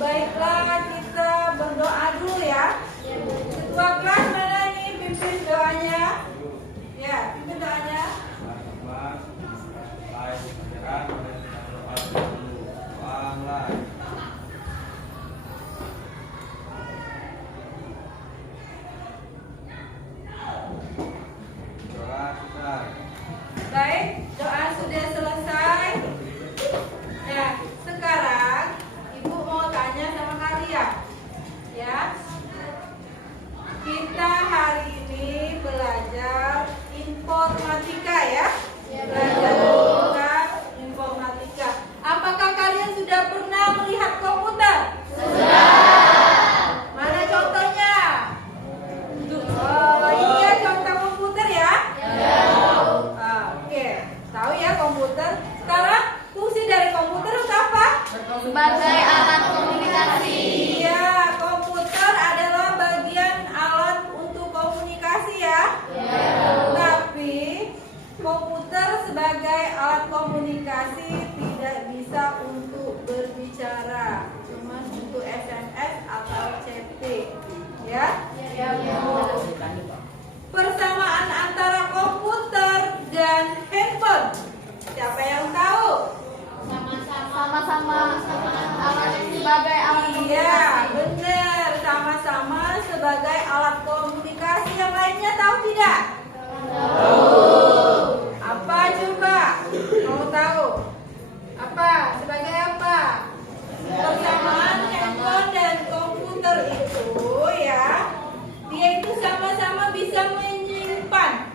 Baiklah, kita berdoa dulu ya. Ketua kelas mana nih, pimpin doanya? Ya, pimpin doanya. Baik, doa sudah selesai. Nah, sekarang Ibu mau tanya sama kalian, ya. Kita hari ini belajar informatika ya. Belajar tentang informatika. Apakah kalian sudah pernah melihat komputer? Sudah. Mana contohnya? Oh iya, contoh komputer ya. Oke, tahu ya komputer. Sekarang fungsi dari komputer itu apa? Sebagai alat komunikasi. Iya, komputer adalah bagian alat untuk komunikasi ya. Tapi komputer sebagai alat komunikasi tidak bisa untuk berbicara, cuma untuk SMS atau chatting, ya. Persamaan antara komputer dan handphone, siapa yang tahu? Sama-sama alat sebagai alat Iya, komunikasi. benar, sama-sama sebagai alat komunikasi. Yang lainnya tahu tidak? Apa coba? Mau tahu? Apa? Sebagai apa? Persamaan handphone dan komputer itu ya, dia itu sama-sama bisa menyimpan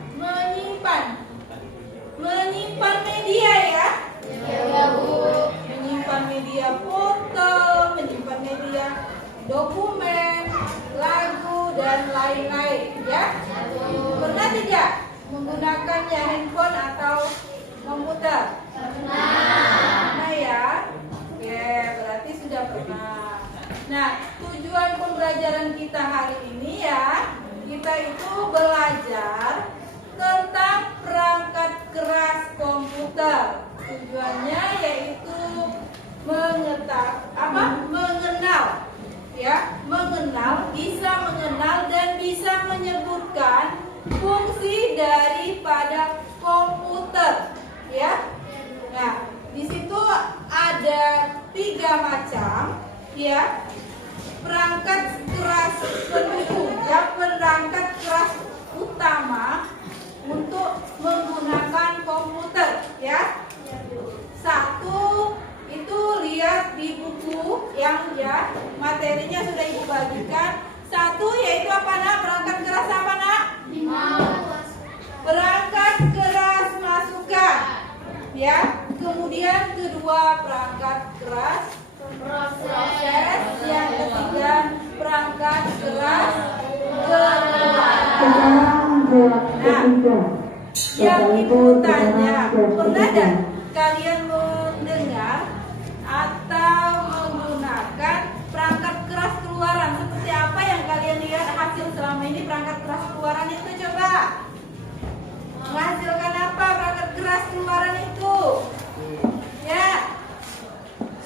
media ya. Menyimpan media foto, menyimpan media dokumen, lagu dan lain-lain ya. Pernah tidak menggunakannya handphone atau komputer? Pernah ya. Oke, berarti sudah pernah. Nah, tujuan pembelajaran kita hari ini ya, kita itu belajar tentang perangkat keras komputer. Tujuannya yaitu bisa mengenal dan bisa menyebutkan fungsi daripada komputer, ya. Nah, di situ ada 3 macam, ya, perangkat keras pendukung, ya, perangkat keras utama untuk menggunakan komputer, ya. Satu itu lihat di buku yang ya materinya sudah Ibu bagikan. Satu yaitu apa nak? Perangkat keras apa nak? Perangkat keras masukan, ya. Kemudian kedua perangkat keras proses, yang ketiga perangkat keras keluaran. Nah, yang Ibu tanya, pernah tidak kalian mendengar atau menggunakan perangkat keras keluaran? Seperti apa yang kalian lihat hasil selama ini perangkat keras keluaran itu? Coba menghasilkan apa perangkat keras keluaran itu? Ya,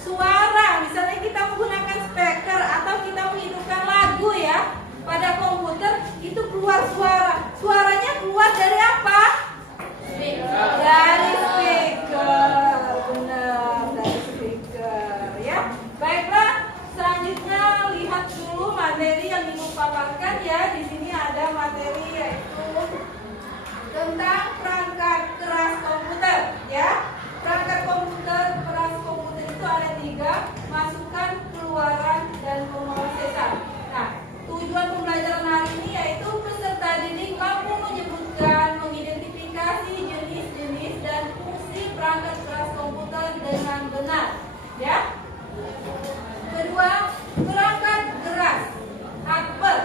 suara. Misalnya kita menggunakan speaker atau kita menghidupkan lagu ya, pada komputer itu keluar suara. Suaranya keluar dari apa? Dari speaker. Benar, dari speaker ya. Baiklah, selanjutnya lihat dulu materi yang Ibu paparkan ya. Di sini ada materi yaitu tentang perangkat keras komputer ya. Perangkat keras komputer itu ada 3, masukan, keluaran, dan pemrosesan. Nah, tujuan pembelajaran hari ini yaitu peserta didik mampu menyebutkan, mengidentifikasi jenis-jenis dan fungsi perangkat keras komputer dengan benar, ya. Kedua, perangkat keras hardware.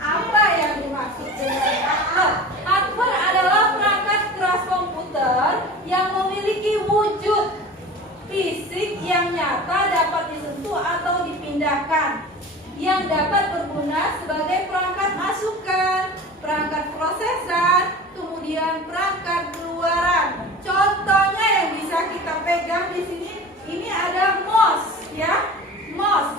Apa yang dimaksud dengan hardware? Hardware adalah perangkat keras komputer yang memiliki wujud fisik yang nyata, dapat disentuh atau dipindahkan, yang dapat berguna sebagai perangkat masukan, perangkat prosesan, kemudian perangkat keluaran. Contohnya yang bisa kita pegang di sini, ini ada mouse, ya, mouse.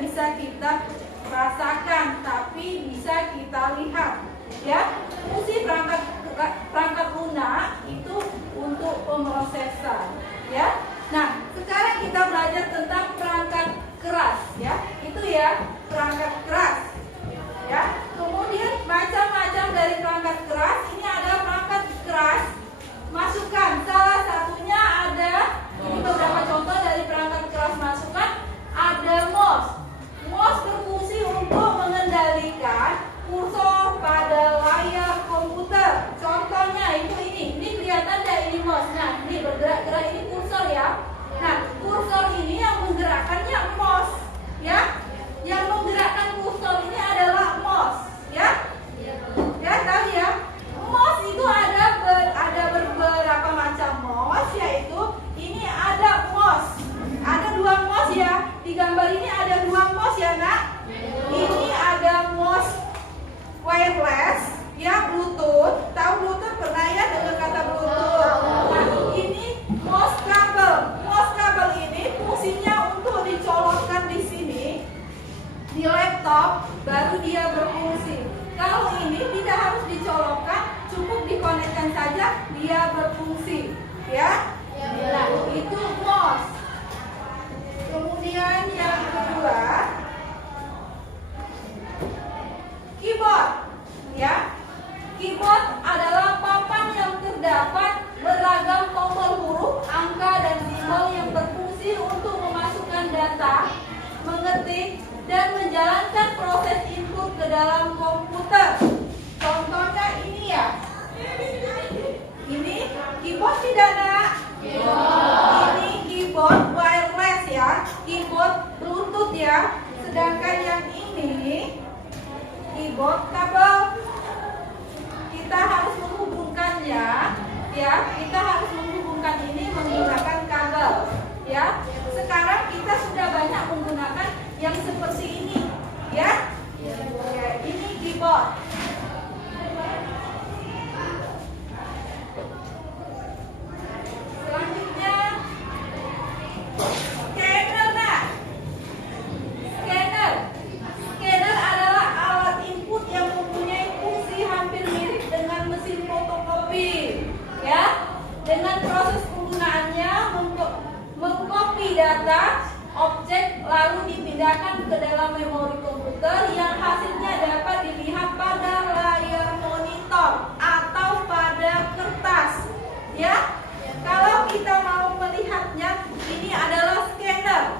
bisa kita rasakan, tapi bisa kita lihat. Ya, fungsi perangkat lunak itu untuk pemrosesan. Ya, nah sekarang kita belajar tentang perangkat keras. Ya, itu ya perangkat keras. Ya, kemudian macam-macam dari perangkat keras. Ini ada perangkat keras masukan. Salah satunya ada, ini beberapa contoh dari perangkat keras masukan. Ada mouse. Mouse berfungsi untuk mengendalikan kursor pada layar komputer. Contohnya itu ini kelihatan tidak ini mouse. Nah, ini bergerak-gerak, ini kursor ya. Nah, kursor ini yang menggerakkannya mouse, ya. Yang menggerakkan kursor ini adalah mouse, ya. Ya, tahu ya. Mouse itu ada beberapa macam mouse, yaitu ini ada mouse. Ada dua mouse ya. Di gambar ini ada dua mouse ya, Nak. Ini ada mouse wireless, ya, Bluetooth. Tahu Bluetooth, pernah ya dengar kata Bluetooth? Nah, ini mouse kabel. Mouse kabel ini fungsinya untuk dicolokkan di sini di laptop, baru dia berfungsi. Kalau ini tidak harus dicolokkan, cukup dikonekkan saja, dia berfungsi, ya. Nah, itu mouse. Kemudian yang kedua, keyboard, ya. Keyboard adalah papan yang terdapat beragam tombol huruf, angka, dan simbol yang berfungsi untuk memasukkan data, mengetik, dan menjalankan proses input ke dalam komputer. Contohnya ini ya. Ini keyboard tidak, Nak? Ini keyboard wireless ya, keyboard Bluetooth ya. Sedangkan yang ini keyboard kabel. Kita harus menghubungkannya, ya. Kita harus menghubungkan ini menggunakan kabel, ya. Sekarang kita sudah banyak menggunakan yang seperti ini, ya. Ya, ini keyboard. Selanjutnya scanner, Nak. Scanner adalah alat input yang mempunyai fungsi hampir mirip dengan mesin fotokopi, ya. Dengan proses penggunaannya mengcopy data objek lalu dipindahkan ke dalam memori komputer yang hasilnya dapat dilihat pada layar monitor atau pada kertas, ya. Kalau kita mau melihatnya, ini adalah scanner,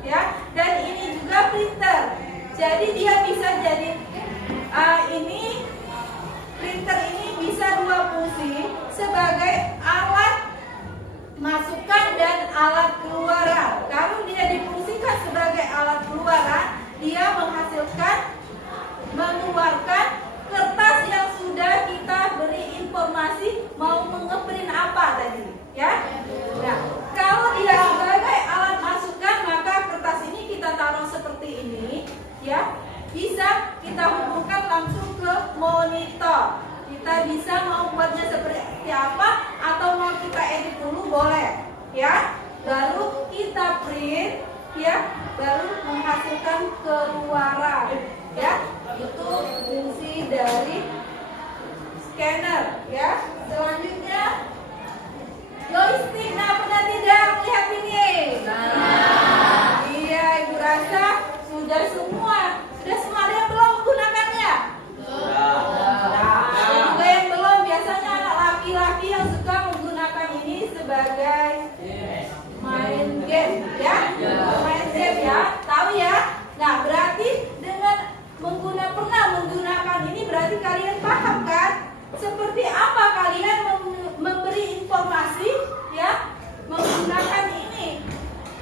ya, dan ini juga printer. Jadi dia bisa jadi ini printer ini bisa dua fungsi sebagai alat masukan dan alat keluaran. Kalau dia difungsikan sebagai alat keluaran, dia mengeluarkan kertas yang sudah kita beri informasi mau mengeprint apa tadi, ya. Nah, kalau dia sebagai alat masukan, maka kertas ini kita taruh seperti ini, ya. Bisa kita hubungkan langsung ke monitor. Kita bisa mau buatnya seperti apa atau mau kita edit dulu boleh, ya. Baru kita print, ya, baru menghasilkan keluaran, ya. Itu fungsi dari scanner, ya. Selanjutnya joystick. Nah, pernah tidak melihat ini? Iya, Ibu rasa sudah semua ada yang belum menggunakannya? Ada juga yang belum. Biasanya anak laki-laki yang suka menggunakan ini sebagai main game, ya. Main game, ya. Tahu ya? Nah, berarti dengan pernah menggunakan ini berarti kalian paham kan? Seperti apa kalian memberi informasi, ya, menggunakan ini,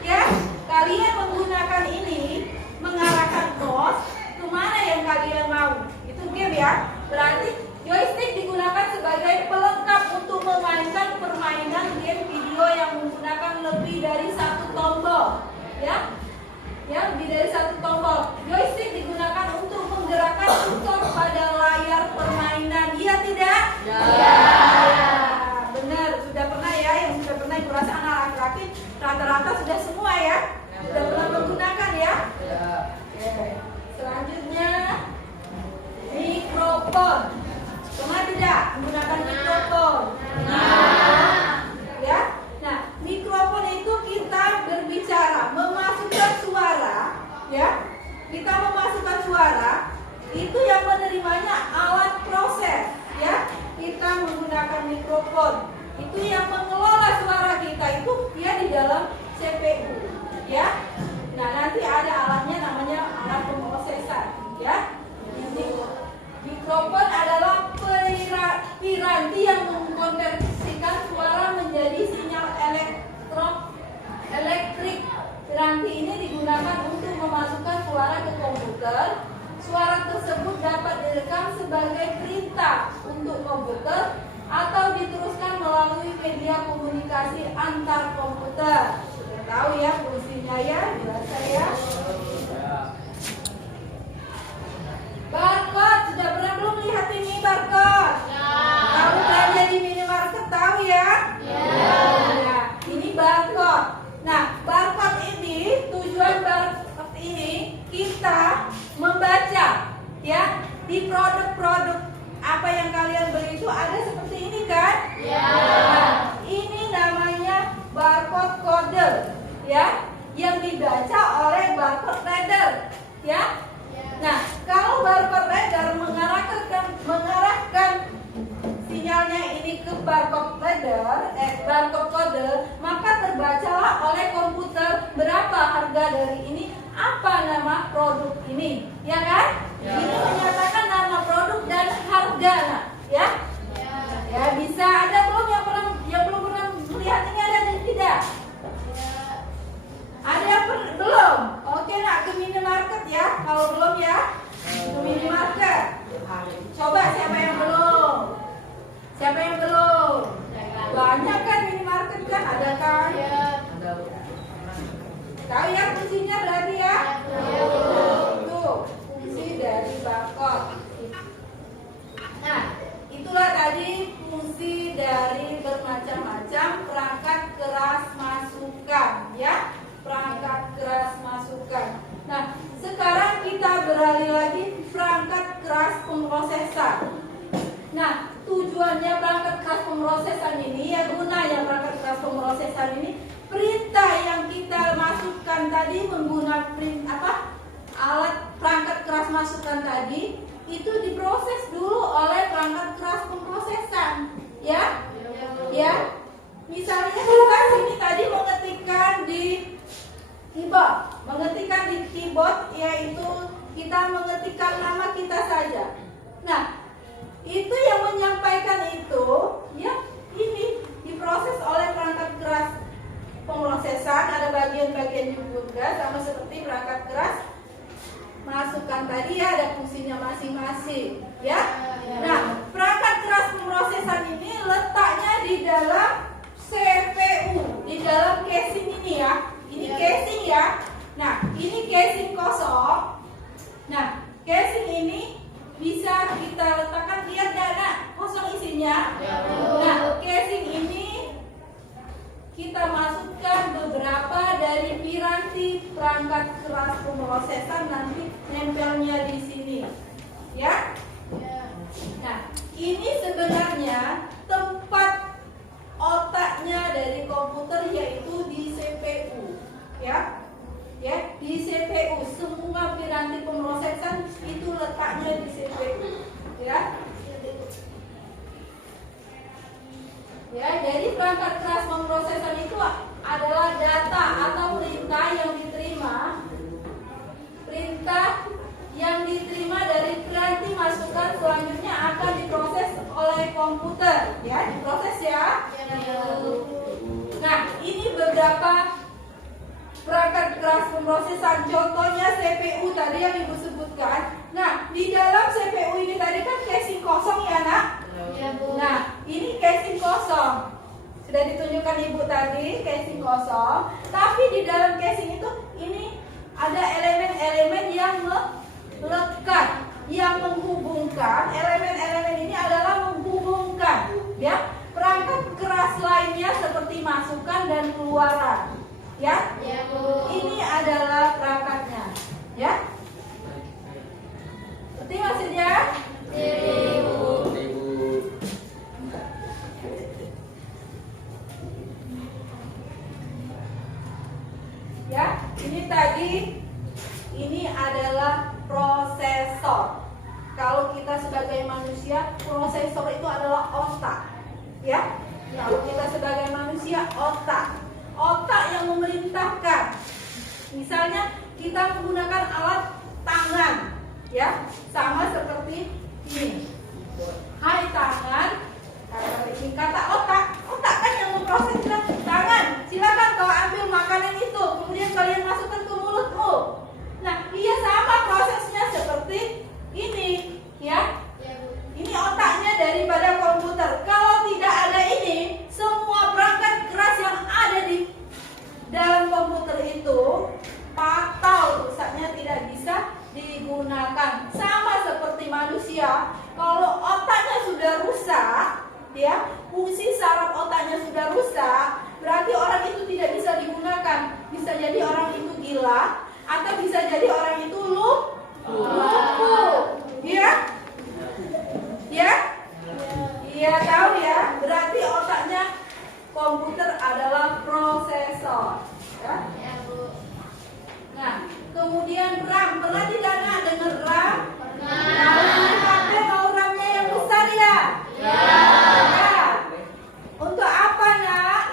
ya. Kalian menggunakan ini mengarahkan mouse kemana yang kalian mau. Itu game, ya. Berarti joystick digunakan sebagai pelengkap untuk memainkan permainan game video yang menggunakan lebih dari satu tombol, ya. Ya, lebih dari satu tombol. Joystick digunakan untuk menggerakkan kursor pada layar permainan. Iya tidak? Ya. Benar, sudah pernah ya. Yang sudah pernah, Ibu rasa anak laki-laki rata-rata sudah semua ya. Sudah pernah menggunakan ya. ya. Kita memasukkan suara, itu yang menerimanya alat proses, ya. Kita menggunakan mikrofon, itu yang mengelola suara kita itu dia di dalam CPU, ya. Nah, nanti ada alatnya namanya alat pemrosesan, ya. Ini mikrofon adalah piranti yang mengkonversikan suara menjadi sinyal elektrik. Piranti ini digunakan untuk memasukkan suara ke komputer. Suara tersebut dapat direkam sebagai perintah untuk komputer atau diteruskan melalui media komunikasi antar komputer. Sudah tahu ya fungsinya ya, jelas ya. Barcode, sudah pernah belum lihat ini barcode? Tahu belanja di minimarket, tahu ya? Nah, ini barcode. Nah, barcode ini, tujuan barcode ini kita membaca, ya, di produk-produk apa yang kalian beli itu ada seperti ini kan? Nah, ini namanya barcode kode, ya, yang dibaca oleh barcode reader, ya. Nah, kalau barcode reader mengarahkan sinyalnya ini ke barcode reader, barcode kode, maka terbacalah oleh komputer berapa harga dari ini, apa nama produk ini, ya kan? Ini menyatakan nama produk dan harga, nah, ya. Ya, bisa ada belum yang belum pernah melihat ini, ada dan tidak? Ada yang belum? Oke, nak ke minimarket ya. Kalau belum ya, ke minimarket. Coba siapa yang belum? Siapa yang belum? Banyak kan minimarket kan, ada kan? Tahu ya fungsinya berarti ya? Itu fungsi dari barcode. Nah, itulah tadi fungsi dari bermacam-macam perangkat keras masukan, ya. Perangkat keras masukan. Nah, sekarang kita beralih lagi perangkat keras pemrosesan. Nah, tujuannya perangkat keras pemrosesan ini, ya, gunanya perangkat keras pemrosesan ini, perintah yang kita masukkan tadi menggunakan alat perangkat keras masukan tadi itu diproses dulu oleh perangkat keras pemrosesan, ya. Ya. Misalnya kita sini tadi mengetikkan di keyboard, yaitu kita mengetikkan nama kita saja. Nah, itu yang menyampaikan itu, ya, ini diproses oleh perangkat keras pemrosesan. Ada bagian-bagian juga sama seperti perangkat keras masukan tadi, ya, ada fungsinya masing-masing, ya. Nah, perangkat keras pemrosesan ini letaknya di dalam CPU, di dalam casing ini, ya. Ini casing, ya. Nah, ini casing kosong. Nah, casing ini bisa kita letakkan, lihat dana kosong isinya. Nah, casing ini kita masukkan beberapa dari piranti perangkat keras pemrosesan, nanti nempelnya di sini, ya. Nah, ini sebenarnya tempat otaknya dari komputer, yaitu di CPU, ya. Ya, di CPU semua piranti pemrosesan itu letaknya di CPU, ya. Ya, jadi perangkat keras pemrosesan itu adalah data atau perintah yang diterima dari piranti masukan, selanjutnya akan diproses oleh komputer, ya, diproses, ya. Nah, ini beberapa perangkat keras pemrosesan, contohnya CPU tadi yang Ibu sebutkan. Nah, di dalam CPU ini tadi kan casing kosong, ya, Nak? Nah, ini casing kosong. Sudah ditunjukkan Ibu tadi, casing kosong. Tapi di dalam casing itu, ini ada elemen-elemen yang melekat, yang menghubungkan. Elemen-elemen ini adalah menghubungkan, ya, perangkat keras lainnya seperti masukan dan keluaran. Ya, ini adalah perangkatnya, ya. Ngerti maksudnya? Ya, ini tadi ini adalah prosesor. Kalau kita sebagai manusia, prosesor itu adalah otak, ya. Kalau kita sebagai manusia, otak yang memerintahkan. Misalnya kita menggunakan alat tangan, ya, sama seperti ini. Hai tangan, ini kata otak kan yang memproses tangan. Silakan kau ambil makanan itu, kemudian kalian masukkan ke mulutmu. Nah, dia sama prosesnya seperti ini, ya. Ini otaknya daripada komputer. Kalau tidak ada ini, semua perangkat keras yang ada di dalam komputer itu fatal, rusaknya, tidak bisa digunakan. Sama seperti manusia, kalau otaknya sudah rusak, ya, fungsi saraf otaknya sudah rusak, berarti orang itu tidak bisa digunakan. Bisa jadi orang itu gila, atau bisa jadi orang itu lumpuh, ya, ya, iya tahu ya. Berarti otaknya komputer adalah prosesor, ya. Nah, kemudian RAM. Pernah tidak nak dengar RAM? Kalau di HP mau RAM-nya yang besar ya? Ya. Untuk apa nak?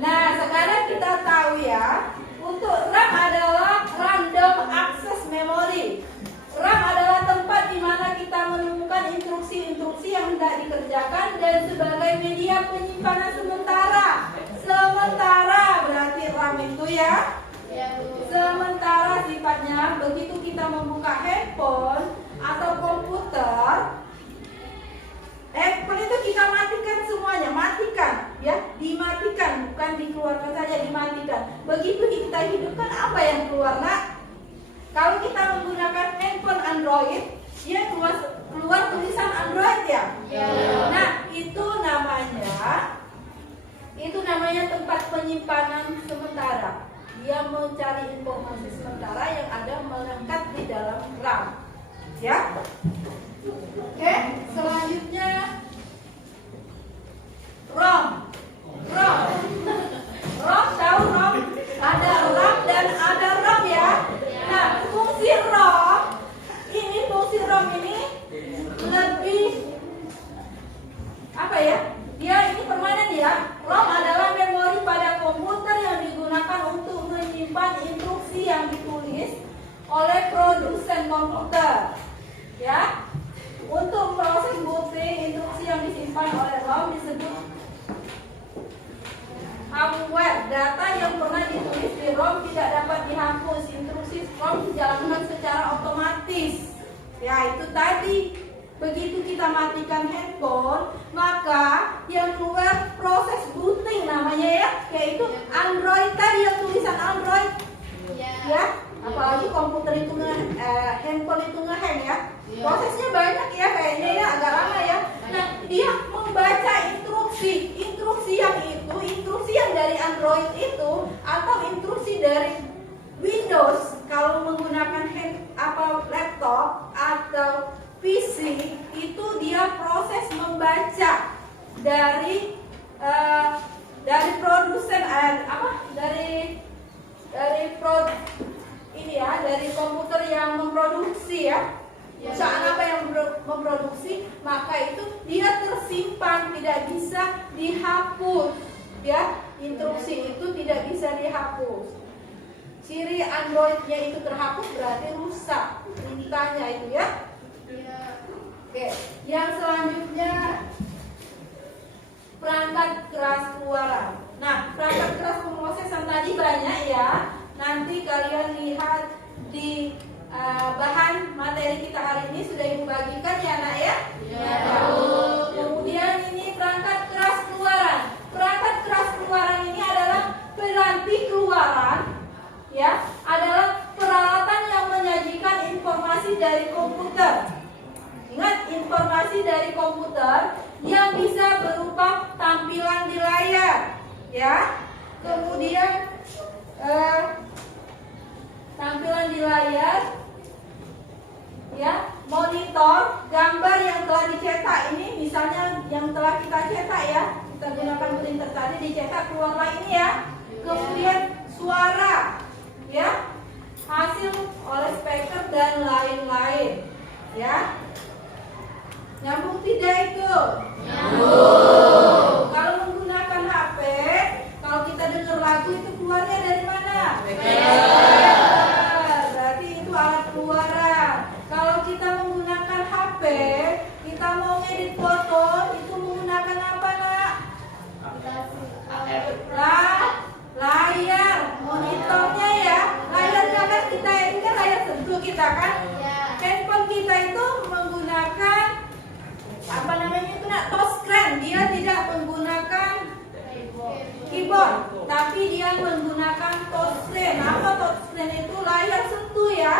Nah, sekarang kita tahu ya. Untuk RAM adalah random access memory. RAM adalah tempat di mana kita menemukan instruksi-instruksi yang tidak dikerjakan dan sebagai media penyimpanan sementara. Sementara berarti RAM itu ya. Sementara sifatnya, begitu kita membuka handphone atau komputer, handphone itu kita matikan semuanya, matikan, ya, dimatikan, bukan dikeluarkan saja, dimatikan. Begitu kita hidupkan, apa yang keluar nak? Kalau kita menggunakan handphone Android, dia keluar tulisan Android ya. Nah, itu namanya tempat penyimpanan sementara. Dia mencari informasi sementara yang ada melengkap di dalam RAM, ya. Oke, selanjutnya ROM. ROM tahu ROM? Ada RAM dan ada ROM ya. Nah, fungsi ROM ini lebih apa ya? Dia ini permanen ya. ROM adalah memori pada komputer yang digunakan untuk menyimpan instruksi yang ditulis oleh produsen komputer, ya. Untuk proses booting, instruksi yang disimpan oleh ROM disebut firmware. Data yang pernah ditulis di ROM tidak dapat dihapus. Instruksi ROM dijalankan secara otomatis. Ya, itu tadi. Begitu kita matikan handphone, maka yang keluar proses booting namanya ya, yaitu Android tadi, yang tulisan Android, ya. Apalagi komputer itu handphone itu ngehang ya. Prosesnya banyak ya, kayaknya ya, agak lama ya. Nah, dia membaca instruksi yang dari Android itu atau instruksi dari Windows. Kalau menggunakan laptop atau PC, itu dia proses membaca dari produsen dari komputer yang memproduksi ya. Perusahaan apa yang memproduksi, maka itu dia tersimpan, tidak bisa dihapus, ya. Instruksi itu tidak bisa dihapus. Ciri Androidnya itu terhapus berarti rusak tintanya itu ya. Oke, yang selanjutnya perangkat keras keluaran. Nah, perangkat keras pemrosesan tadi banyak ya. Nanti kalian lihat di bahan materi kita hari ini sudah Ibu bagikan ya nak ya? Ya. Kemudian ini perangkat keras keluaran. Perangkat keras keluaran ini adalah piranti keluaran, ya, adalah peralatan yang menyajikan informasi dari komputer. Ingat, informasi dari komputer yang bisa berupa tampilan di layar, ya. Kemudian tampilan di layar, ya, monitor, gambar yang telah dicetak ini, misalnya yang telah kita cetak ya, kita gunakan printer tadi, dicetak keluarlah ini ya. Kemudian suara, ya, dihasil oleh speaker dan lain-lain. Ya, nyambung tidak itu? Nyambung. Kalau menggunakan HP, kalau kita dengar lagu itu keluarnya dari mana? Berarti itu alat keluaran. Kalau kita menggunakan HP, kita mau ngedit foto, itu menggunakan apa, Nak? Layar, monitornya ya. Layarnya kan kita ini kan layar sentuh kita kan. Handphone kita itu menggunakan apa namanya itu, Nak? Touchscreen. Dia tidak menggunakan keyboard, tapi dia menggunakan touchscreen. Apa touchscreen itu? Layar sentuh ya.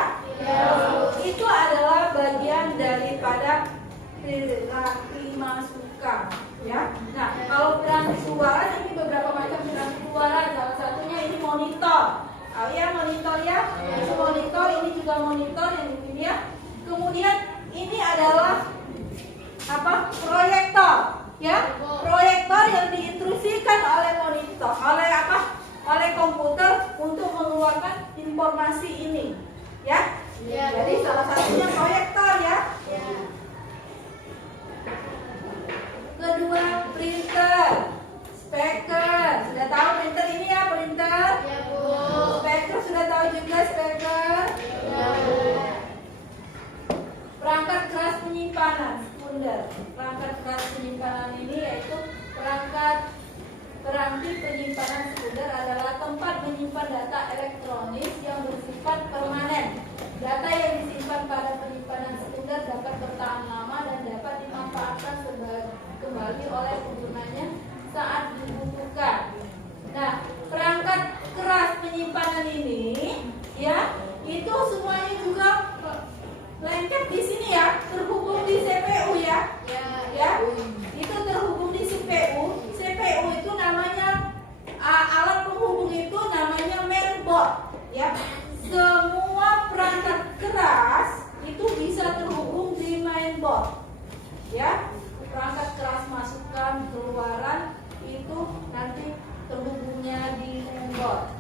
Itu adalah bagian daripada piranti masukan ya. Nah, kalau piranti suara ini beberapa macam piranti suara. Salah satunya ini monitor. Oh ya, monitor ya. Ini monitor, ini juga monitor yang ini ya. Kemudian ini adalah apa? Proyektor ya. Proyektor yang diintrusikan oleh monitor, oleh apa? Oleh komputer untuk mengeluarkan informasi ini ya. Jadi salah satunya proyektor ya. Kedua, printer, speaker. Sudah tahu printer ini ya, printer? Ya, Bu. Speaker sudah tahu juga speaker? Ya, Bu. Perangkat keras penyimpanan, sekunder. Perangkat keras penyimpanan ini yaitu peranti penyimpanan sekunder adalah tempat menyimpan data elektronik yang bersifat permanen. Data yang disimpan pada penyimpanan sekunder dapat bertahan lama dan dapat dimanfaatkan kembali oleh penggunanya saat dibutuhkan. Nah, perangkat keras penyimpanan ini ya, itu semuanya juga lengkap di sini ya, terhubung di CPU ya. Ya. Itu terhubung di CPU. CPU itu namanya alat penghubung itu namanya mainboard ya. Semua perangkat keras itu bisa terhubung di mainboard ya. Perangkat keras masukan keluaran itu nanti terhubungnya di mainboard.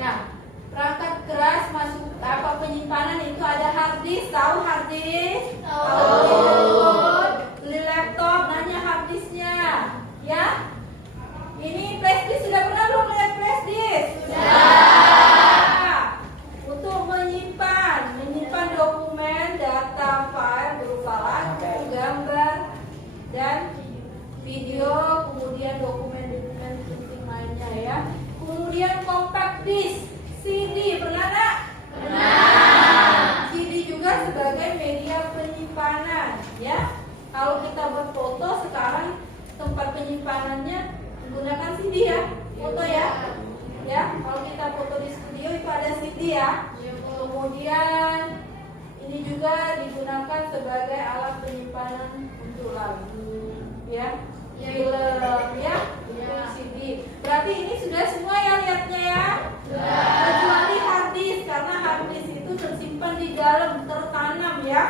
Nah, perangkat keras masuk apa penyimpanan itu ada hard disk. Tahu hard disk? Tahu. Beli laptop nanya hard disknya ya. Ini flash disk, sudah pernah belum lihat flash disk? Sudah. Untuk menyimpan dokumen, data, file berupa lagu, gambar, dan video, kemudian dokumen-dokumen penting lainnya ya. Kemudian compact disk, CD, pernah nggak? Pernah. CD juga sebagai media penyimpanan ya. Kalau kita berfoto sekarang tempat penyimpanannya menggunakan CD ya, foto ya. Ya, kalau kita foto di studio itu ada CD ya. Kemudian ini juga digunakan sebagai alat penyimpanan untuk lagu ya, film ya, CD. Berarti ini sudah semua ya lihatnya ya. Kecuali hard disk, karena hard disk itu tersimpan di dalam, tertanam ya.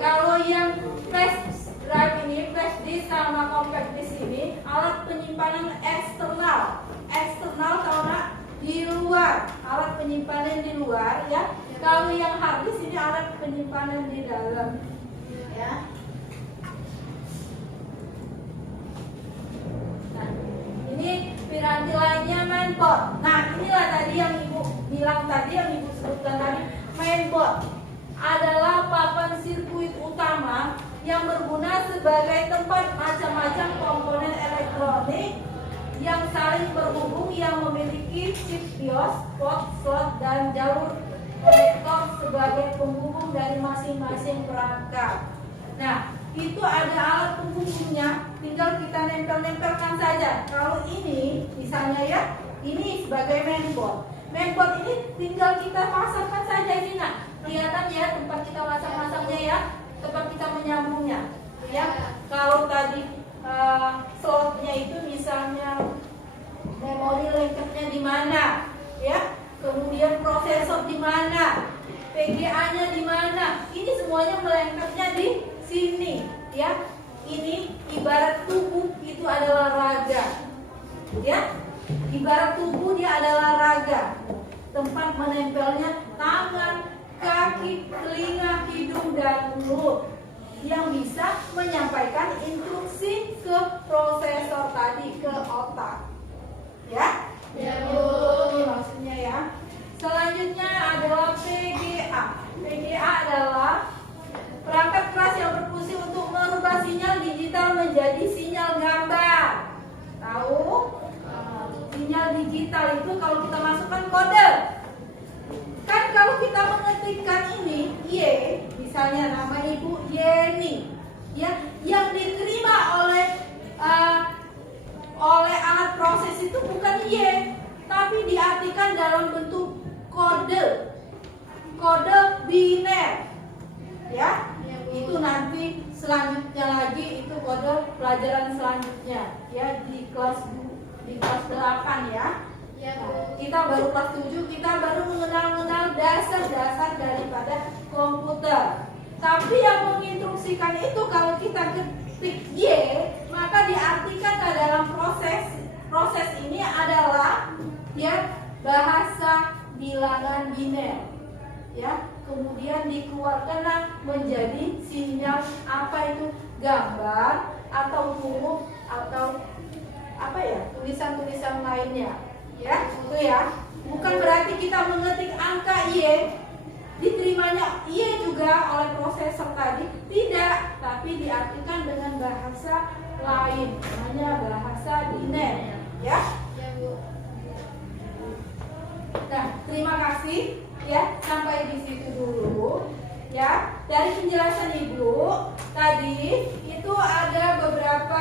Kalau yang flash drive ini, flash disk sama compact disk ini alat penyimpanan eksternal. Eksternal karena di luar, alat penyimpanan di luar ya. Kalau yang hard disk ini alat penyimpanan di dalam ya. Nah, ini piranti lainnya mainboard. Nah, inilah tadi yang Ibu bilang tadi, yang Ibu sebutkan tadi. Mainboard adalah papan sirkuit utama yang berguna sebagai tempat macam-macam komponen elektronik yang saling berhubung, yang memiliki chip BIOS, port, slot, dan jalur konektor sebagai penghubung dari masing-masing perangkat. Nah, itu ada alat penghubungnya, tinggal kita nempel-nempelkan saja. Kalau ini, misalnya ya, ini sebagai mainboard. Mainboard ini tinggal kita pasangkan saja ini, nah, kelihatan ya tempat kita masang-masangnya ya, tempat kita menyambungnya. Ya, kalau tadi slotnya itu misalnya memori lengkapnya di mana, ya, kemudian prosesor di mana, PGA-nya di mana, ini semuanya melengkapnya di sini, ya. Ini ibarat tubuh itu adalah raga, ya. Ibarat tubuh dia adalah raga, tempat menempelnya tangan, kaki, telinga, hidung, dan mulut yang bisa menyampaikan instruksi ke prosesor tadi, ke otak. Ya? Ya, Bu. Ini maksudnya ya. Selanjutnya adalah PGA. PGA adalah perangkat keras yang berfungsi untuk merubah sinyal digital menjadi sinyal gambar. Tahu? Sinyal digital itu kalau kita masukkan kode. Kan kalau kita mengetikkan ini Y, misalnya nama Ibu Yeni, ya, yang diterima oleh alat proses itu bukan Y, tapi diartikan dalam bentuk kode biner, ya. Itu nanti selanjutnya lagi itu kode pelajaran selanjutnya, ya, di kelas 8 ya. Ya, Bu. Kita baru kelas 7, kita baru mengenal dasar-dasar daripada komputer. Tapi yang menginstruksikan itu kalau kita ketik Y, maka diartikan dalam proses ini adalah ya bahasa bilangan biner. Ya, kemudian dikeluarkanlah menjadi sinyal apa itu gambar atau huruf atau apa ya, tulisan-tulisan lainnya. Ya, itu ya. Bukan berarti kita mengetik angka Y, diterimanya Y juga oleh prosesor tadi. Tidak, tapi diartikan dengan bahasa lain, namanya bahasa biner. Ya. Ya, Bu. Nah, terima kasih. Ya, sampai di situ dulu. Ya, dari penjelasan Ibu tadi itu ada beberapa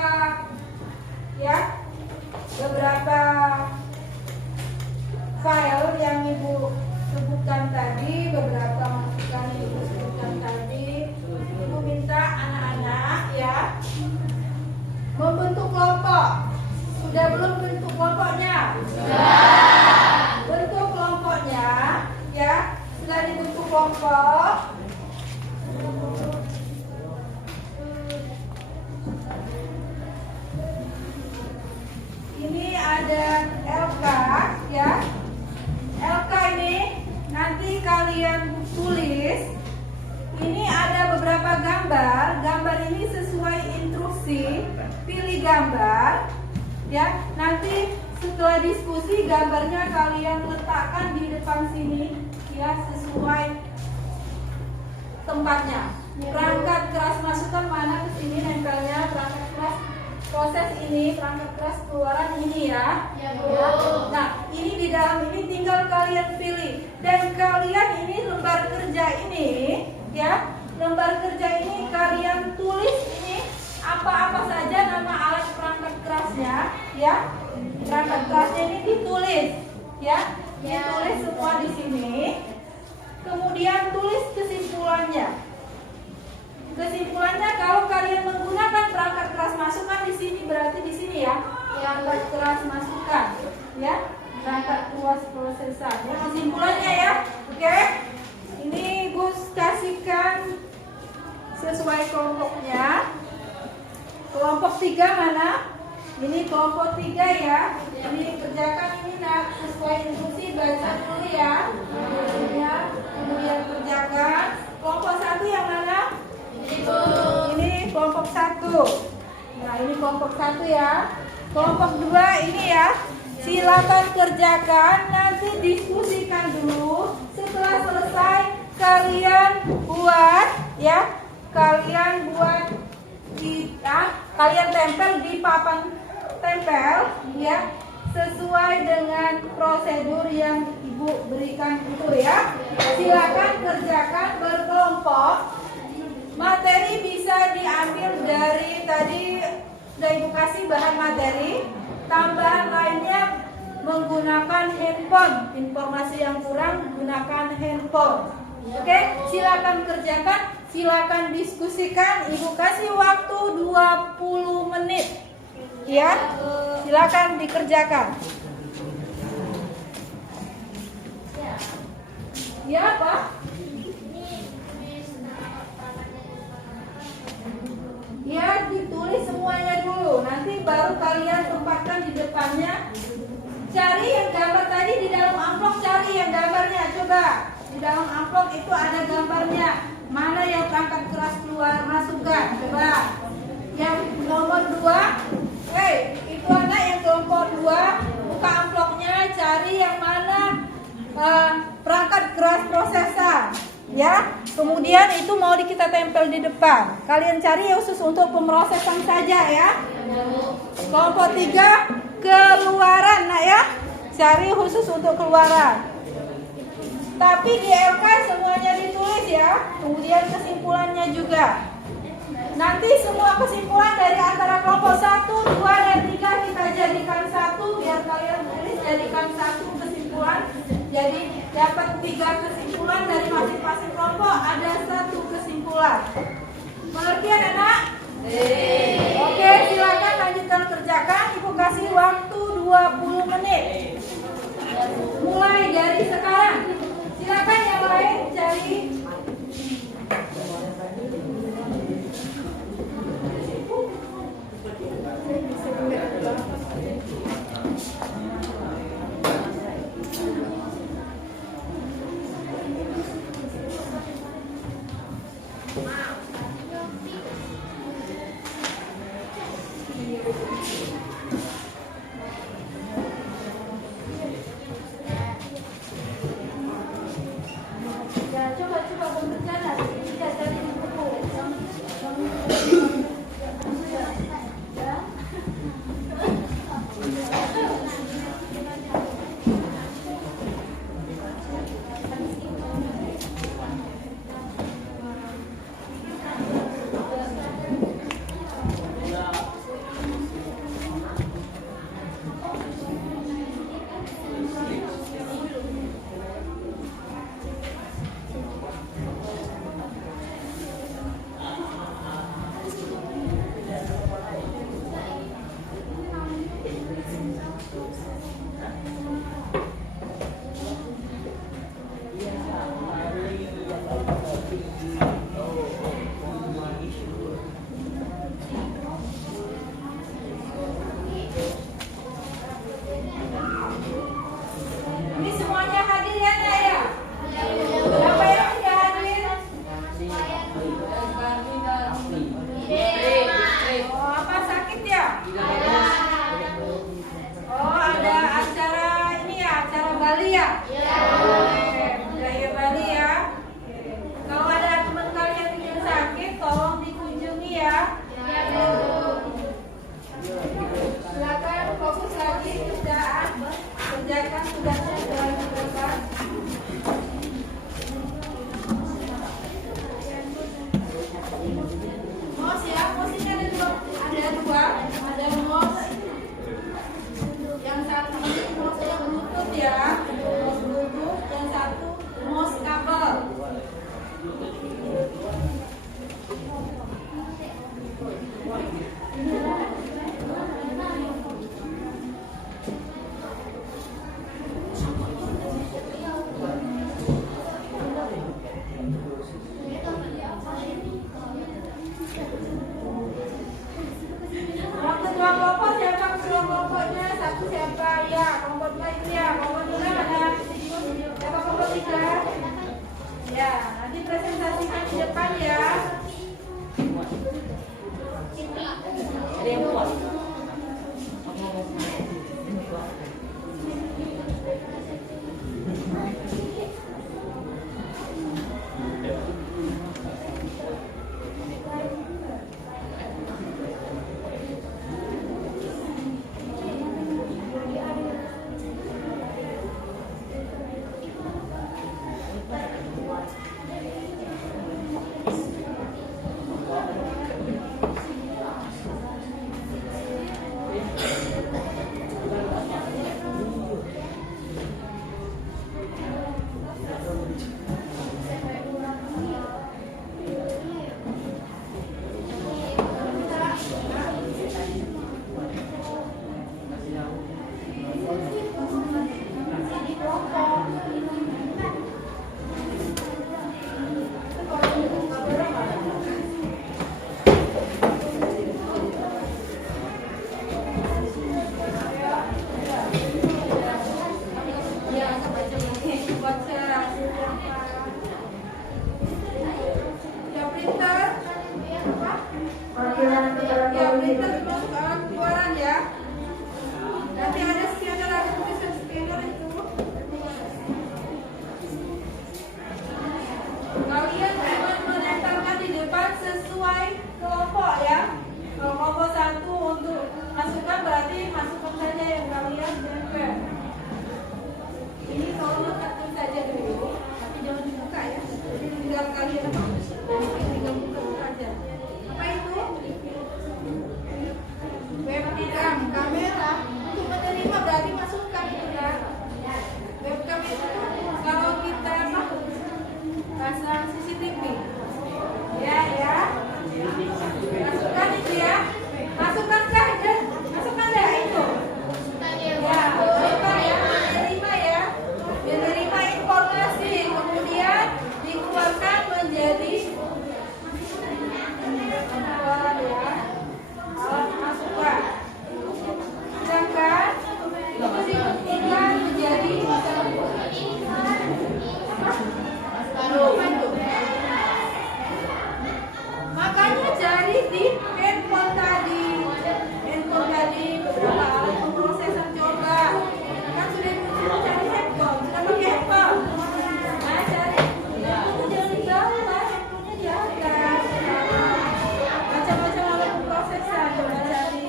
file yang Ibu sebutkan tadi, beberapa masukan Ibu sebutkan tadi. Ibu minta anak-anak ya membentuk kelompok. Sudah belum bentuk kelompoknya? Sudah. Bentuk kelompoknya ya. Sudah dibentuk kelompok. Ini ada LK ya. LK ini nanti kalian tulis. Ini ada beberapa gambar. Gambar ini sesuai instruksi. Pilih gambar. Ya, nanti setelah diskusi gambarnya kalian letakkan di depan sini ya sesuai tempatnya. Perangkat keras masukkan mana ke sini nempelnya, perangkat keras proses ini, perangkat keras keluaran ini ya. Ya, Bu. Nah, ini di dalam ini tinggal kalian pilih dan kalian ini lembar kerja ini ya, lembar kerja ini kalian tulis ini apa-apa saja nama alat perangkat kerasnya ya. Perangkat kerasnya ini ditulis ya. Ditulis semua di sini. Kemudian tulis kesimpulannya. Kesimpulannya kalau kalian menggunakan perangkat keras masukan di sini berarti di sini ya. Perangkat keras masukan ya. Perangkat keras prosesan. Ya, kesimpulannya ya. Oke. Ini Gus kasihkan sesuai kelompoknya. Kelompok 3 mana? Ini kelompok 3 ya. Ini kerjakan ini nak sesuai instruksi, baca dulu ya. Ya, kemudian kerjakan. Kelompok 1 yang mana? Ini kelompok 1. Nah, ini kelompok 1 ya. Kelompok 2 ini ya. Silakan kerjakan, nanti diskusikan dulu. Setelah selesai kalian buat ya. Kalian buat kalian tempel di papan tempel ya sesuai dengan prosedur yang Ibu berikan itu ya. Silakan kerjakan berkelompok. Materi bisa diambil dari tadi sudah Ibu kasih bahan materi. Tambahan lainnya menggunakan handphone. Informasi yang kurang gunakan handphone. Oke, silakan kerjakan, silakan diskusikan. Ibu kasih waktu 20 menit. Ya, silakan dikerjakan. Ya, Pak. Ya, ditulis semuanya dulu. Nanti baru kalian tempatkan di depannya. Cari yang gambar tadi di dalam amplop, cari yang gambarnya. kelompok itu ada gambarnya. Mana yang perangkat keras keluar, masukkan. Coba. Yang nomor 2. Itu anak yang kelompok 2. Buka amplopnya, cari yang mana perangkat keras prosesor. Ya, kemudian itu mau kita tempel di depan. Kalian cari khusus untuk pemrosesan saja ya. Kelompok 3 keluaran, nak ya. Cari khusus untuk keluaran. Tapi di LK semuanya ditulis ya. Kemudian kesimpulannya juga. Nanti semua kesimpulan dari antara kelompok 1, 2, dan 3 kita jadikan satu. Biar kalian tulis jadikan satu kesimpulan. Jadi dapat 3 kesimpulan dari masing-masing kelompok, ada 1 kesimpulan. Pengertian anak? Oke, silakan lanjutkan kerjakan. Ibu kasih waktu 20 menit. Mulai dari sekarang. Silakan yang lain cari. Ini semuanya hadir ya, Nak ya? Siapa yang tidak hadir? Oh, apa sakit ya? Oh, ada acara ini ya, acara Bali ya? Budaya Bali ya. Kalau ada teman kalian yang sakit, tolong dikunjungi ya. Silakan fokus lagi kerjaan. Kerjakan tugasnya dalam kerjaan. Mos ya, mos ini ada dua, ada mos yang satu mos yang bluetooth ya, mos bluetooth, yang satu mos kabel. Ketua kelompok siapa ketua kelompoknya? Satu siapa? Ya, kelompok 2 itu ya. Kelompok 2 ada siapa kelompok 3? Ya, nanti presentasikan di depan ya. Ada yang buat. kita masuk alat keluaran ya. Nanti ada scanner, ada tulisan scanner itu. Kalian cuma menempelkan di depan sesuai kelompok ya. Kalau kelompok 1 untuk masukkan berarti masukkan saja yang kalian tempel. Ini kalau letakkan saja dulu, tapi jangan dibuka ya. Jadi tinggal kalian tinggal buka aja. Apa itu? Webcam, kamera untuk menerima berarti masukkan itu ya. Webcam itu kalau kita pasang CCTV. Ya. Masukkan itu ya. Masukkan saja. Masukkan ya itu. Ya, masukkan ya. Menerima ya. Menerima informasi kemudian dikeluarkan menjadi keluaran ya. Alat masukkan. Sedangkan itu dibuktikan menjadi makanya cari di handphone tadi beberapa alat pemrosesan coba kan sudah cari handphone, sudah pakai handphone. Nah cari itu jangan di bawah, handphonenya di atas. Macam-macam alat pemrosesan coba cari.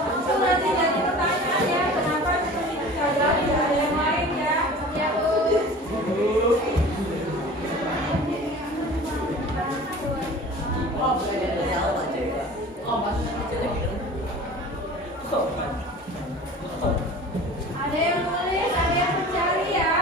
Langsung nanti jadi pertanyaan ya, kenapa cuma itu saja, tidak ada yang lain ya? Ya Bu. Ada yang nulis, ada yang mencari ya.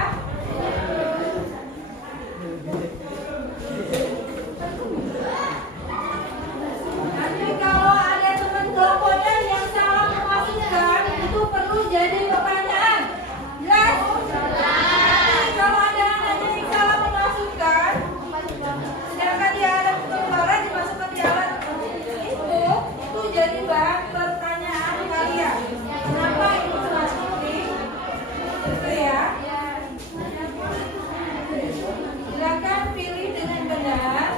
Nanti kalau ada teman kelompoknya yang salah memasukkan, itu perlu jadi pertanyaan. Jelas? Nanti kalau ada anaknya yang salah memasukkan, sedangkan dia ada keluaran dimasukkan di alat itu jadi bahan pertanyaan kalian. Kenapa itu dimasukin? Itu ya. Silakan pilih dengan benar.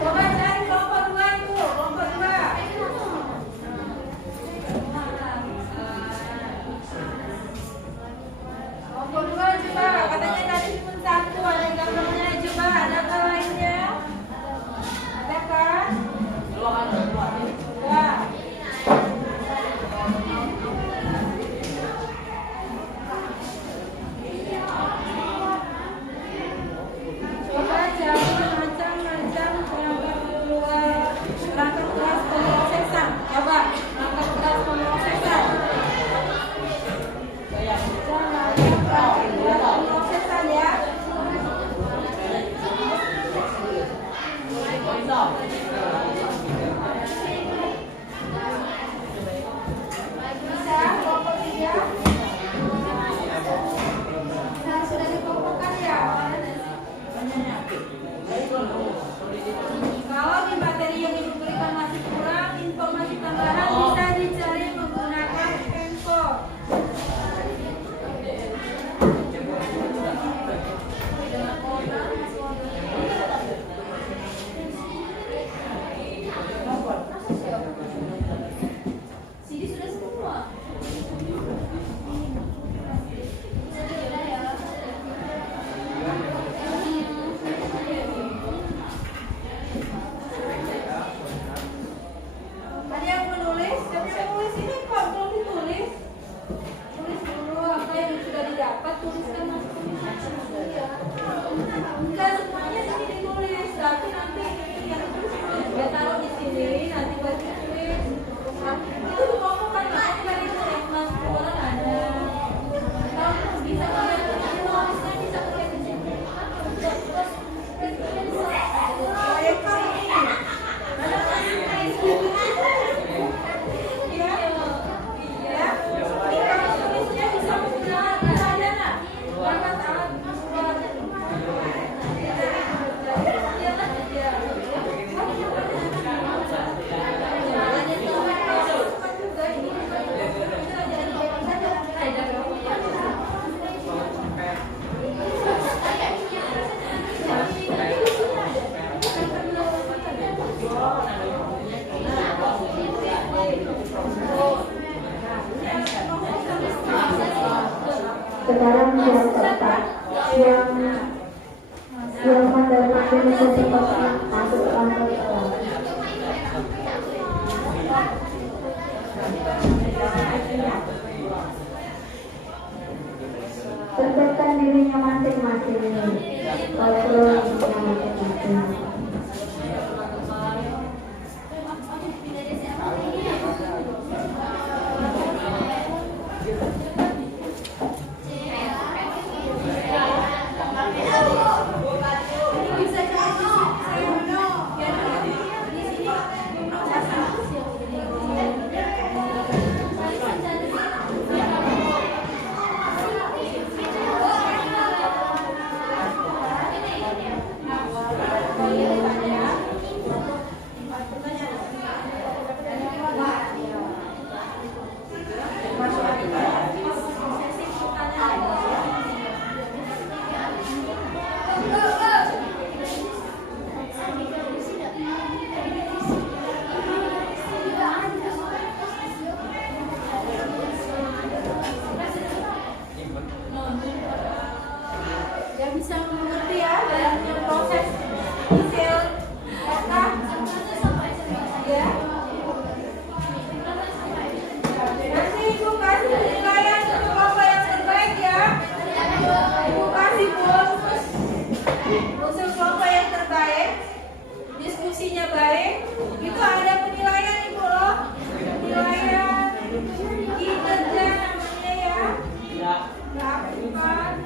Coba cari kelompok 2 itu, kelompok 2. Kelompok 2 coba, katanya tadi cuma 1, ada gambarnya, coba ada apa lainnya? Ada kan? Ya. Coba cari macam-macam perangkat kelas pemrosesan. Coba perangkat kelas pemrosesan. Jangan ya perangkat kelas pemrosesan ya. Bisa kelompok 3. Nah, sudah dikelompokkan ya. Kalau di materi yang diberikan masih kurang, informasi tambahan bisa dicari menggunakan handphone. Sini sudah semua. Sekarang yang keempat, yang menerima seperti masuk ke kantor kelas. Tentukan dirinya masing-masing. Kontrol dirinya masing-masing. Yang bisa mengerti ya dalam proses hasil data ya. Nanti ibu kasih penilaian untuk kelompok yang terbaik ya. Ibu kasih bonus untuk kelompok yang terbaik, diskusinya baik, itu ada penilaian ibu loh, penilaian kinerja namanya ya. Lakukan.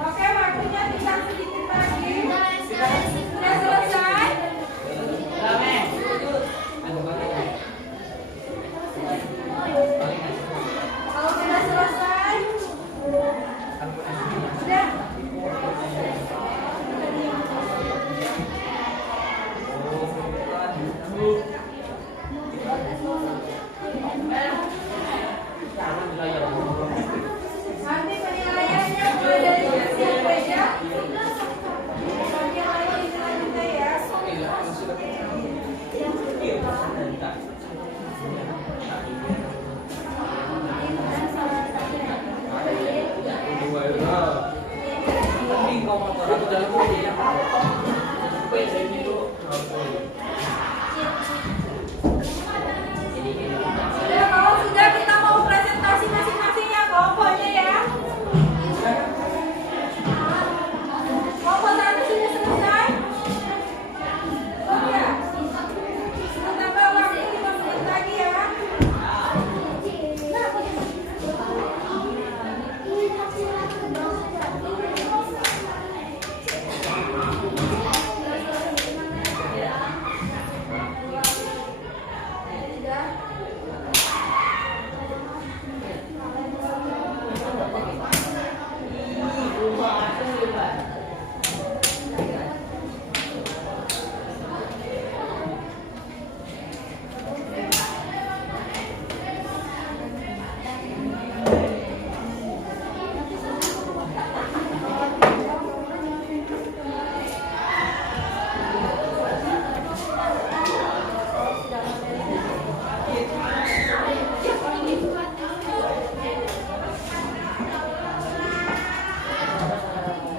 Oke, waktunya tinggal sedikit lagi. Sudah selesai? Kalau sudah selesai, sudah. Nanti penilaiannya mulai dari siap aja. Bagian lagi selanjutnya ya. Sudah, kalau sudah kita mau presentasi masing-masingnya kelompoknya ya. Kelompok satu sudah selesai? Oh ya. Kita tambah waktu 5 menit lagi ya.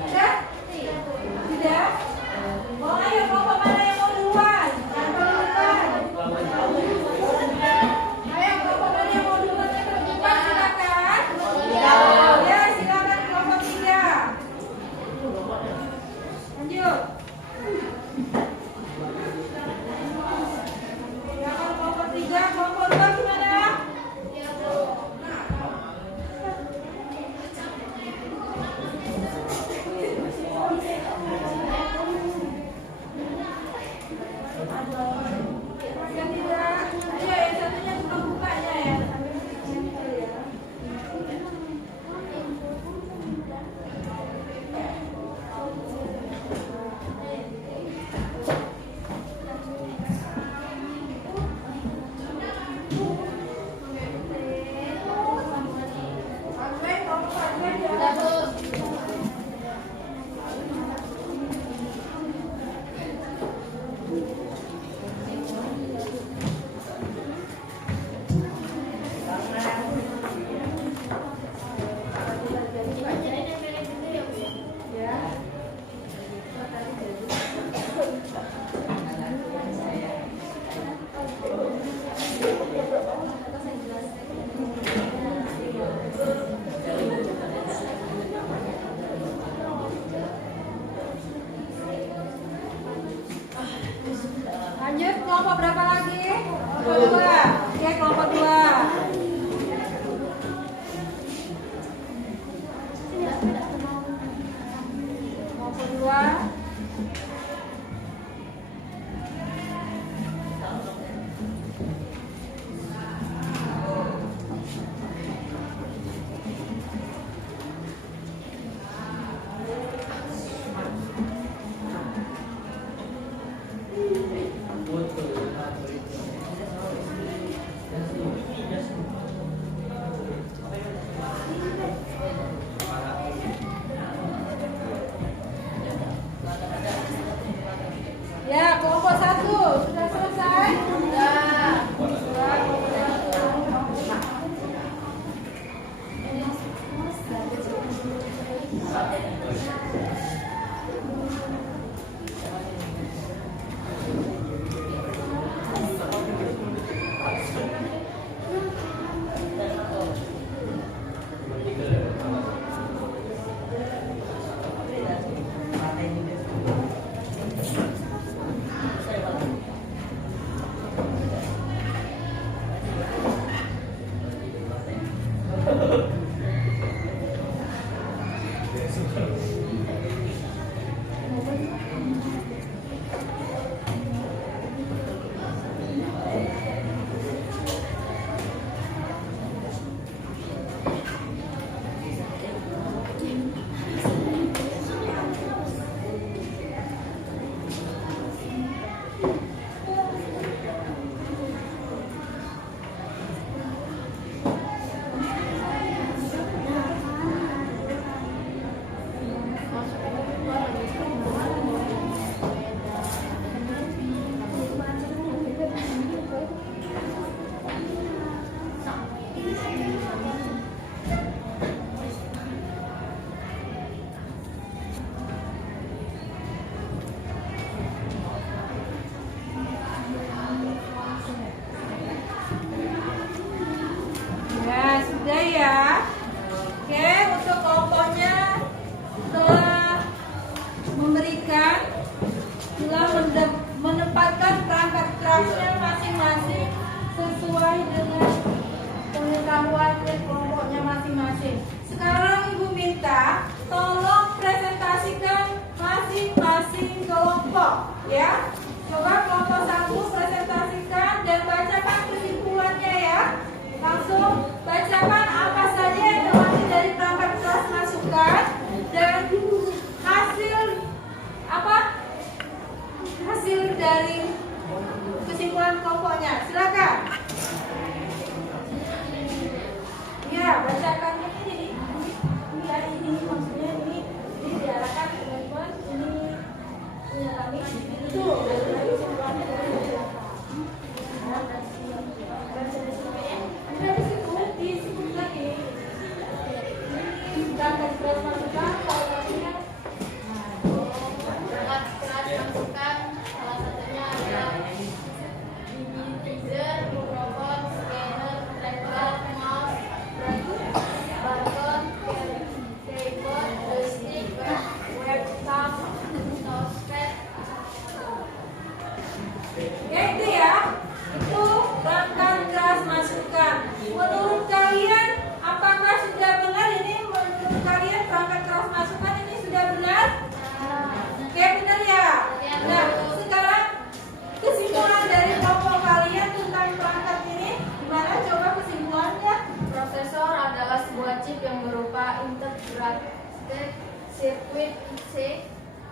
Sudah? Sudah? Oh, ayo kelompok mana yang mau duluan? Yang terdepan. Ayo kelompok mana yang mau duluan yang terdepan, silakan. Ya, silakan kelompok 3. Lanjut. Silakan kelompok 3, kelompok 2 gimana? Yang tidak, ayo yang satunya belum bukanya ya. Sampai kelompok sampai ya. Lanjut, kelompok berapa lagi? Kelompok 2. Oke, kelompok 2. Kelompok 2. sirkuit C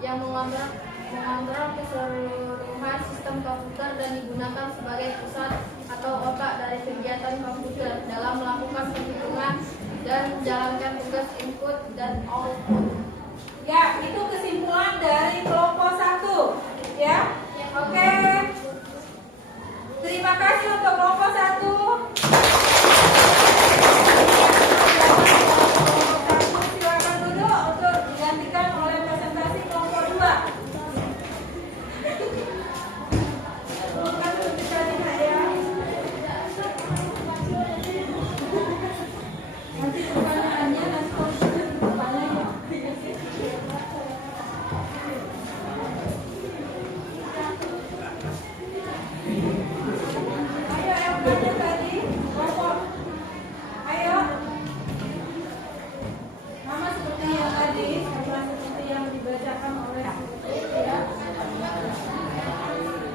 yang mengontrol keseluruhan sistem komputer dan digunakan sebagai pusat atau otak dari kegiatan komputer dalam melakukan perhitungan dan menjalankan tugas input dan output. Ya, itu kesimpulan dari kelompok 1. Ya, oke. Terima kasih untuk kelompok 1. Silakan duduk untuk digantikan oleh presentasi kelompok 2. Bukan presentasi ya. Nanti pertanyaannya nanti pertanyaannya. Ayo yang belajar tadi, kelompok. Ayo. Nama seperti yang tadi, sama seperti yang dibacakan oleh ya.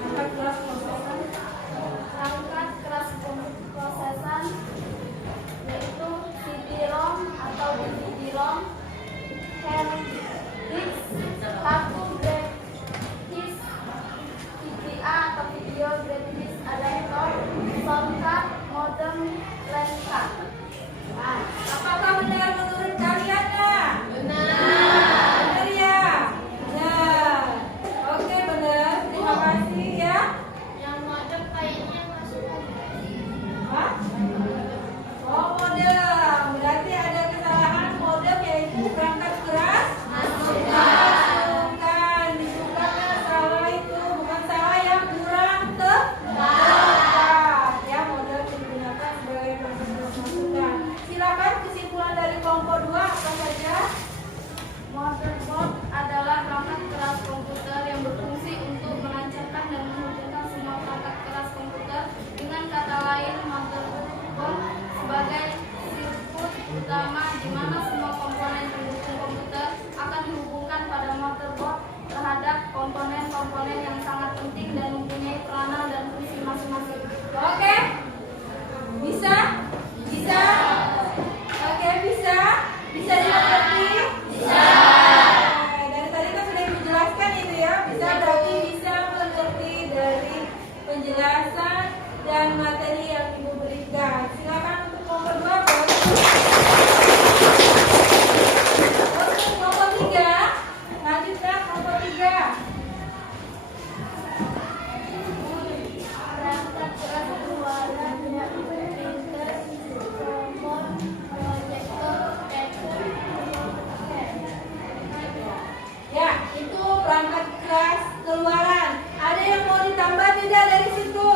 Angkat kelas prosesan. Perangkat keras prosesan yaitu CD-ROM atau DVD-ROM, hard disk, kartu grafis, VGA atau video grafis adaptor, soundcard, modem, LAN card. Nah, apakah benar menurut kalian ya? Benar. Benar ya? Benar. Oke, benar. Terima kasih ya. Yang modem kayaknya masuk. Hah? Oh, modem. Berarti ada kesalahan modem yaitu perangkat keras masukkan. Disukakan salah itu bukan salah yang kurang tepat. Ya, modem digunakan sebagai perangkat keras masukan. Silakan kesimpulan dari kelompok 2 apa saja? Motherboard adalah perangkat keras komputer yang berfungsi untuk melancarkan dan menghubungkan semua perangkat keras komputer. Dengan kata lain, motherboard sebagai sirkuit utama di mana semua komponen pendukung komputer akan dihubungkan pada motherboard terhadap komponen-komponen yang sangat penting dan mempunyai peranan dan fungsi masing-masing. Oke? Bisa? Bisa? Oke, bisa? Bisa dimengerti? Bisa. Dari tadi kan sudah dijelaskan itu ya. Bisa berarti bisa mengerti dari penjelasan dan materi yang Ibu berikan. Silakan untuk kelompok 2 berarti. Untuk kelompok 3, lanjutkan kelompok 3. Perangkat keras suara yaitu printer, telepon, proyektor, printer, Ya, itu perangkat keras keluaran. Ada yang mau ditambah tidak dari situ?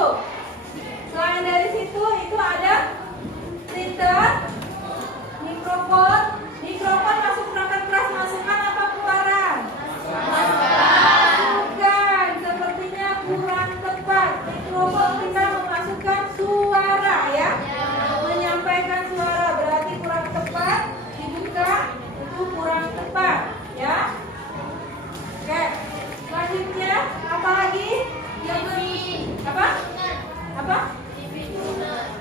Selain dari situ, itu ada printer, mikrofon. Mikrofon masuk perangkat keras masukan apa keluaran? Masukan. Sepertinya kurang tepat. Mikrofon kita memasukkan suara ya. Menyampaikan suara berarti kurang tepat. Dibuka itu kurang tepat ya. Oke, selanjutnya apa lagi? Yang apa? Apa?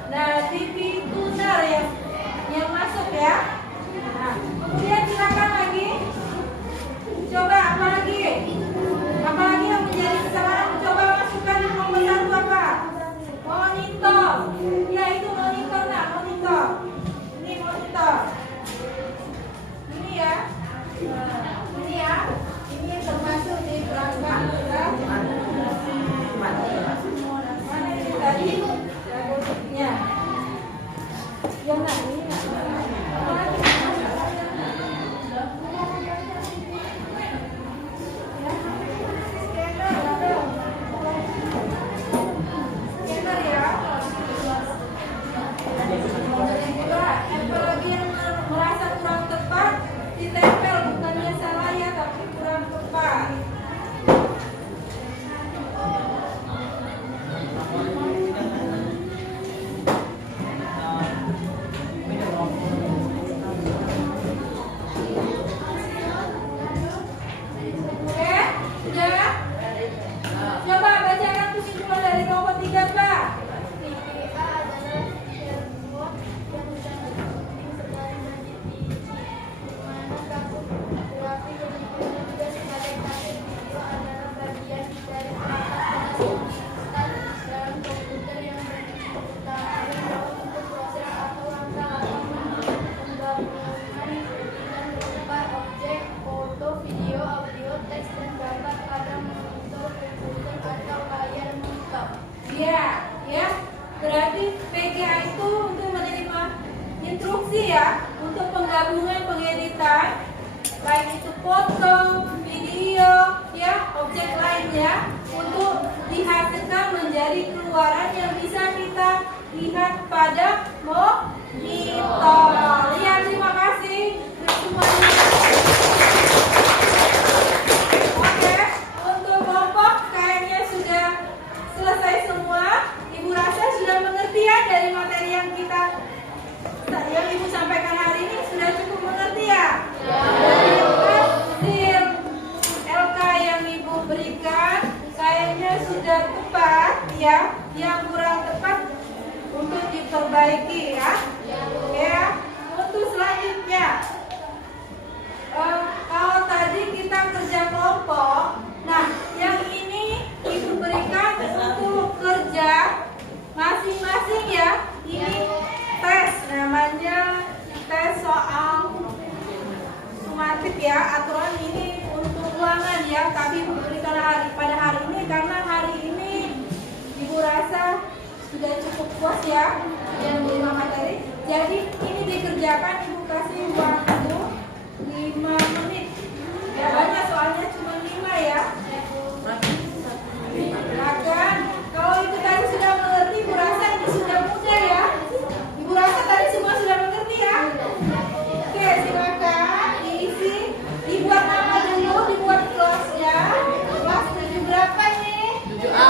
Nah, TV tuner yang masuk ya. Nah, kemudian silakan lagi. Coba apa lagi? Apa lagi yang menjadi kesalahan? Coba masukkan di nomor 1 apa? Monitor. Ya, itu monitor nah, monitor. Ini monitor. Ini ya. Ini ya. Ini termasuk di perangkat keras. Mana ini tadi? Ya. Yang nah, ini nah. Apa lagi? Ya. Scanner ada. Scanner ya. Coba, apa lagi yang merasa kurang tepat? Ditempel bukannya salah ya, tapi kurang tepat. Ya. Berarti PGA itu untuk menerima instruksi ya untuk penggabungan pengeditan, baik itu foto, video, ya, objek lainnya untuk dihasilkan menjadi keluaran yang bisa kita lihat pada monitor. Ya, terima kasih semuanya. Oke, untuk kelompok kayaknya sudah selesai semua. Ibu rasa sudah mengerti ya dari materi yang Ibu sampaikan hari ini, sudah cukup mengerti ya? Dari hasil LK yang Ibu berikan kayaknya sudah tepat ya. Yang kurang tepat untuk diperbaiki ya. Ya. Untuk selanjutnya, kalau tadi kita kerja kelompok, nah yang ini Ibu berikan untuk kerja masing-masing ya. Ini tes, namanya tes soal sumatif ya. Aturan ini untuk ulangan ya, tapi Ibu berikan pada hari ini karena hari ini Ibu rasa sudah cukup puas ya yang menerima materi. Jadi ini dikerjakan, Ibu kasih waktu 5 menit. Ya banyak soalnya cuma 5 ya. Silakan. Kalau itu tadi sudah mengerti, Ibu rasa ini sudah mudah ya. Ibu rasa tadi semua sudah mengerti ya. Oke, silakan diisi, dibuat nama dulu, dibuat kelasnya. Kelas 7 berapa ini? 7A.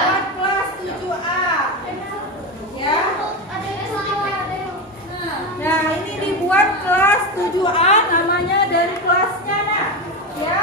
Buat kelas 7A. Ya. Nah, ini dibuat kelas 7A, namanya dari kelasnya nah. Ya.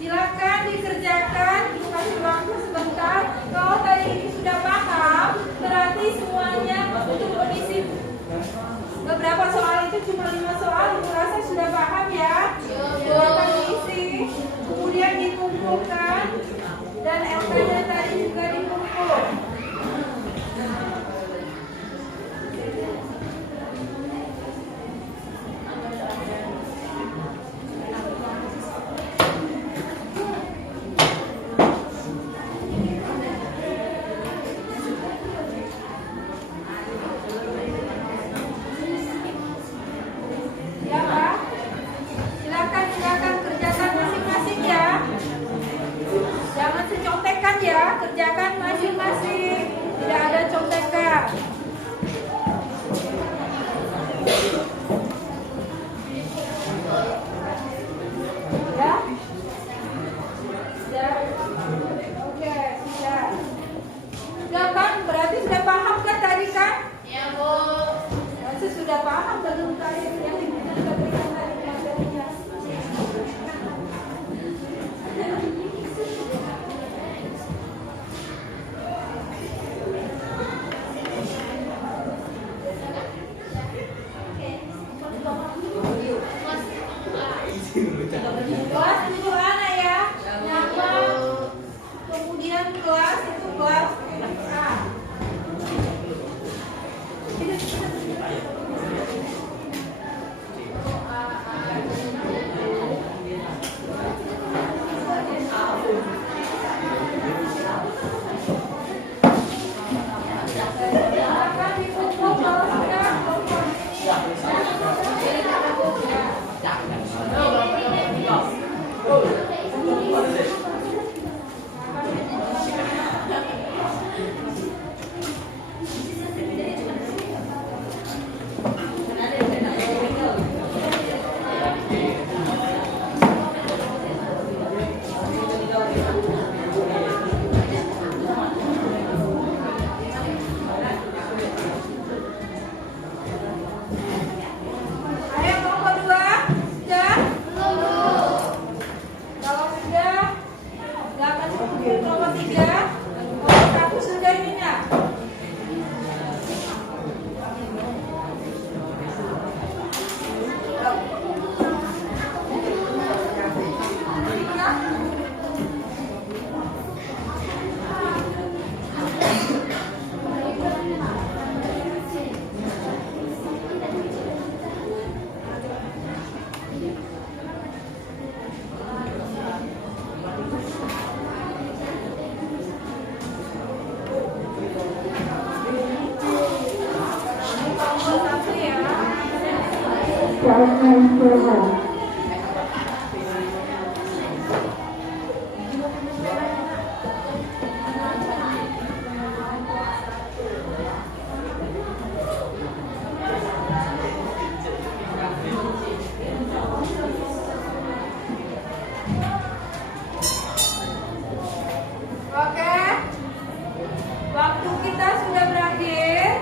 Silakan dikerjakan, dikasih waktu sebentar. Kalau tadi ini sudah paham, berarti semuanya untuk mengisi beberapa soal itu cuma 5 soal. Ibu rasa sudah paham ya. Silakan diisi, kemudian dikumpulkan dan LK-nya tadi juga dikumpul. Kerjakan masing-masing, tidak ada contekan. Ya? Sudah? Oke, sudah. Sudah kan? Berarti sudah paham kan tadi kan? Ya, Bu. Masih sudah paham belum tadi yang kita berikan tadi materinya? Kelas 7A ya. Nama kemudian kelas itu kelas A. Silakan dikumpul kalau sudah kelompok saatnya istirahat. Oke, waktu kita sudah berakhir.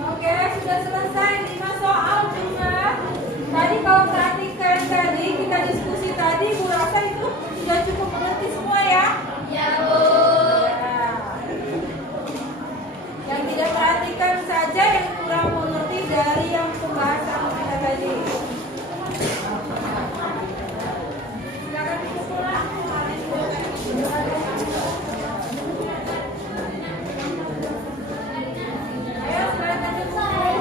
Oke, sudah selesai 5 soal cuma. Tadi kalau perhatikan tadi kita diskusi tadi, Bu rasa itu sudah cukup mengerti semua ya? Ya, Bu. Ya. Yang tidak perhatikan saja yang kurang mengerti dari yang pembahasan kita tadi. Silakan dikumpulkan. Ayo silakan dikumpulkan.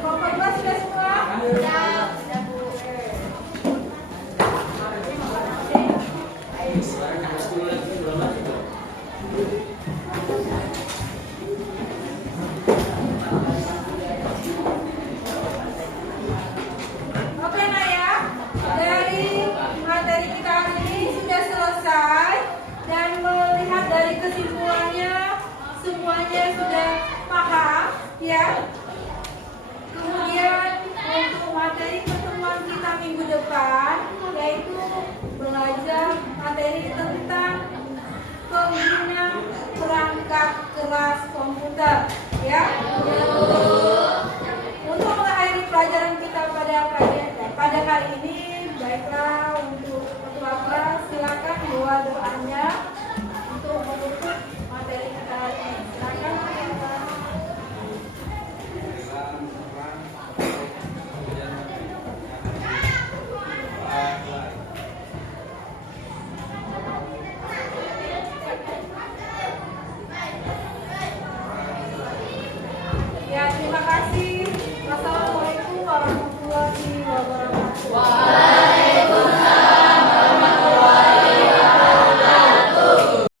Kelompok sudah semua? Oke Naya, dari materi kita hari ini sudah selesai dan melihat dari kesimpulannya semuanya sudah paham ya. Kemudian untuk materi pertemuan kita minggu depan yaitu belajar materi tentang pengguna perangkat keras komputer ya. Untuk mengakhiri pelajaran kita pada hari ini, baiklah untuk ketua kelas silakan bawa doanya untuk menutup materi kita hari ini. Silakan. Ya, terima kasih. Wassalamualaikum